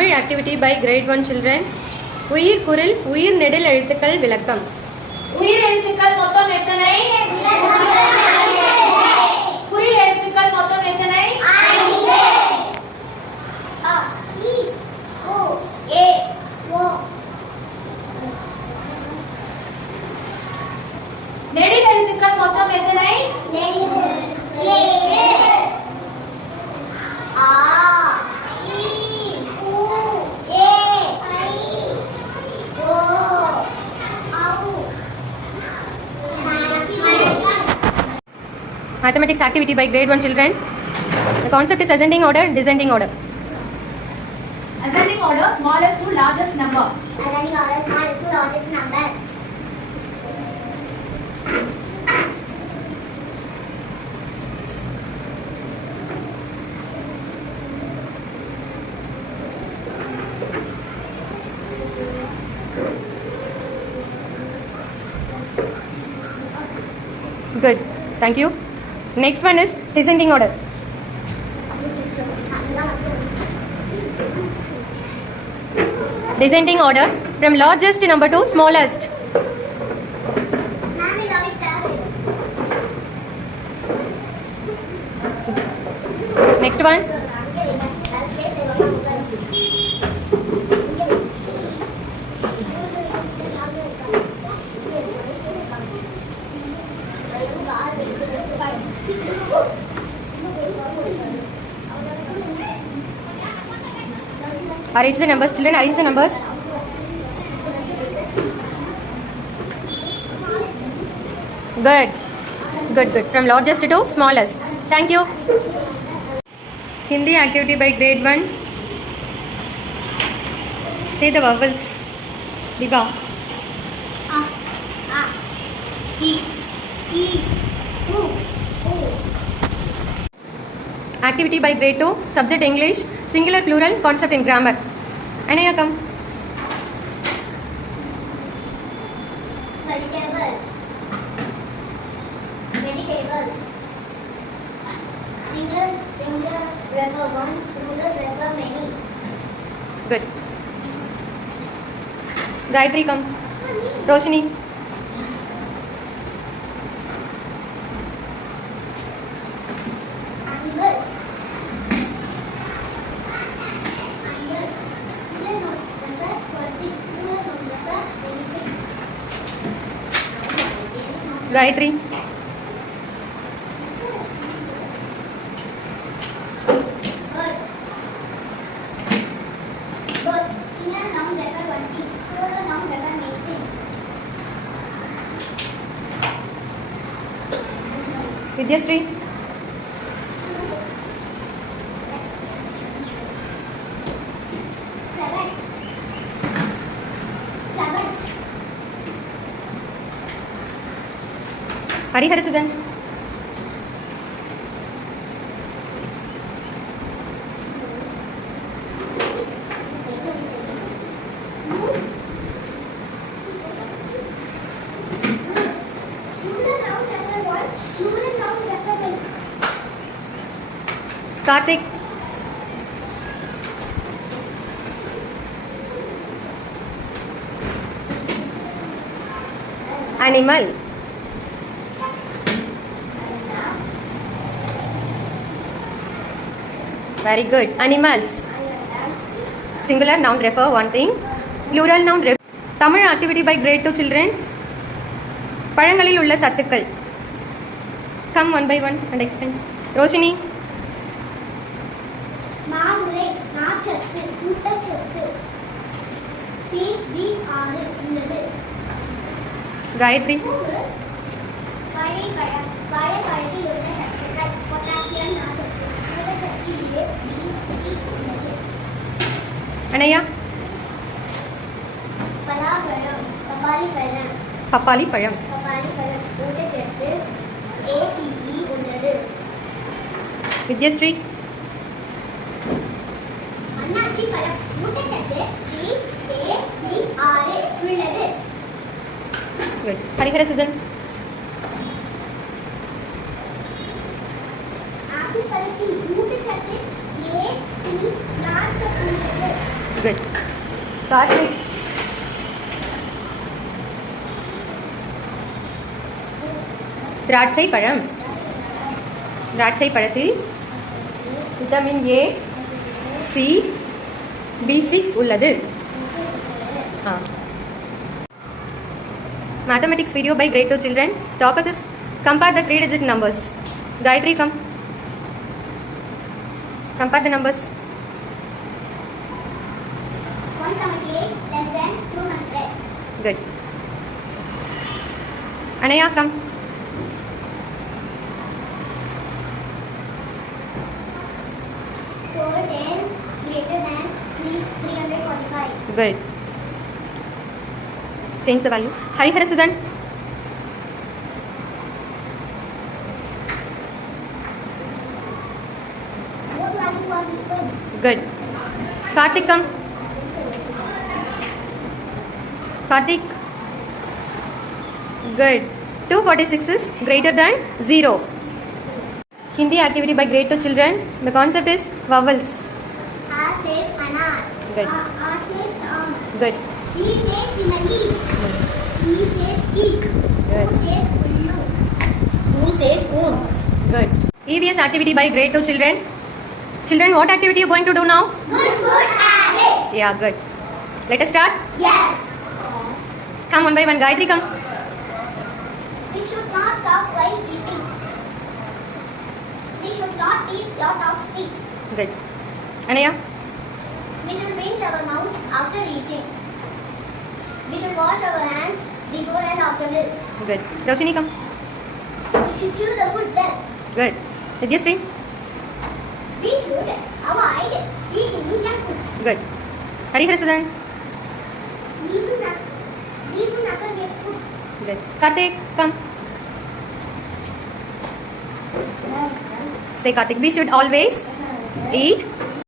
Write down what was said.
Tamil activity by grade 1 children. உயிர் குரில் உயிர் நெடில் எழுத்துக்கள் விளக்கம். உயிர் எழுத்துக்கள் மொத்தம் எத்தனை? குறில் எழுத்துக்கள் மொத்தம் எத்தனை? 5. அ இ ஓ ஏ ஓ. நெடில் எழுத்துக்கள் மொத்தம் எத்தனை? 7. ஆ இ உ ஏ ஐ ஓ ஆவு. Mathematics activity by grade 1 children. The concept is ascending order, descending order. Ascending order, smallest to largest number. Ascending order, smallest to largest number. Good. Thank you. Next one is descending order. Descending order from largest number to smallest. Next one. Arrange the numbers, children. Arrange the numbers. Good. Good, good. From largest to smallest. Thank you. Hindi activity by grade 1. Say the vowels. Diva. A I U O. Activity by grade 2. Subject English. Singular, plural, concept in grammar. Anaya, come. Vegetables. Vegetables. Singular refer one, plural refer many. Good. Gayatri, come. Roshini. Angle. Gayatri. Birds. Singular noun refer one thing, plural noun refer many things. Vidyashree. Flowers. Hariharasudan. Singular noun refer one, plural noun refer many. Karthik. Animal. Very good. Animals. Singular noun refer one thing. Plural noun refer. Tamil activity by grade 2 children. பழங்களில் உள்ள சத்துக்கள். Come one by one and explain. Roshini. மாதுளை நார்ச்சத்து ஊட்டச்சத்து CB6 உள்ளது. Gayatri. வாழைப்பழத்தில் உள்ள சத்துக்கள் potassium நார்ச்சத்து ஊட்டச்சத்து A B C உள்ளது. Anaya. பலாப்பழம் பப்பாளி பழம். ஊட்டச்சத்து ACE உள்ளது. வித்யஸ்ரீ. அன்னாச்சி பழம் ஊட்டச்சத்து CA6 உள்ளது. குட். ஹரிஹரசுதன். ஆப்பிள் பழத்தில் ஊட்டச்சத்து A C நார்ச்சத்து உள்ளது. Karthik. திராட்சை பழம். திராட்சை பழத்தில் விட்டமின் ஏ, சி, B6 உள்ளது. Mathematics video by grade 2 children. Topic is compare the 3-digit numbers. Gayatri, come. Compare the numbers. 178 less than 200. Good. Anaya, come. Four 10 greater than 345. Good. Change the value. Harihara Sudan. What value are equal? Good. Karthik, come. Karthik. Good. 246 is greater than 0. Hindi activity by grade 2 children. The concept is vowels. A says anar. Good. A says arm. Good. E says sinali. E says eek. Good. U says ullu. U says un. Good. EVS activity by grade 2 children. Children, what activity are you going to do now? Good food habits. Yeah, good. Let us start. Yes. Come one by one. Gayatri, come. We should not talk while eating. We should not eat lot of sweets. Good. Anaya. We should rinse our mouth after eating. We should wash our hands before and after meals. Good. Roshini, come. We should chew the food well. Good. Vidyashree. We should avoid eating junk foods. Good. Harihara Sudan. We should not get food. Good. Karthik, come. Say Karthik. We should always eat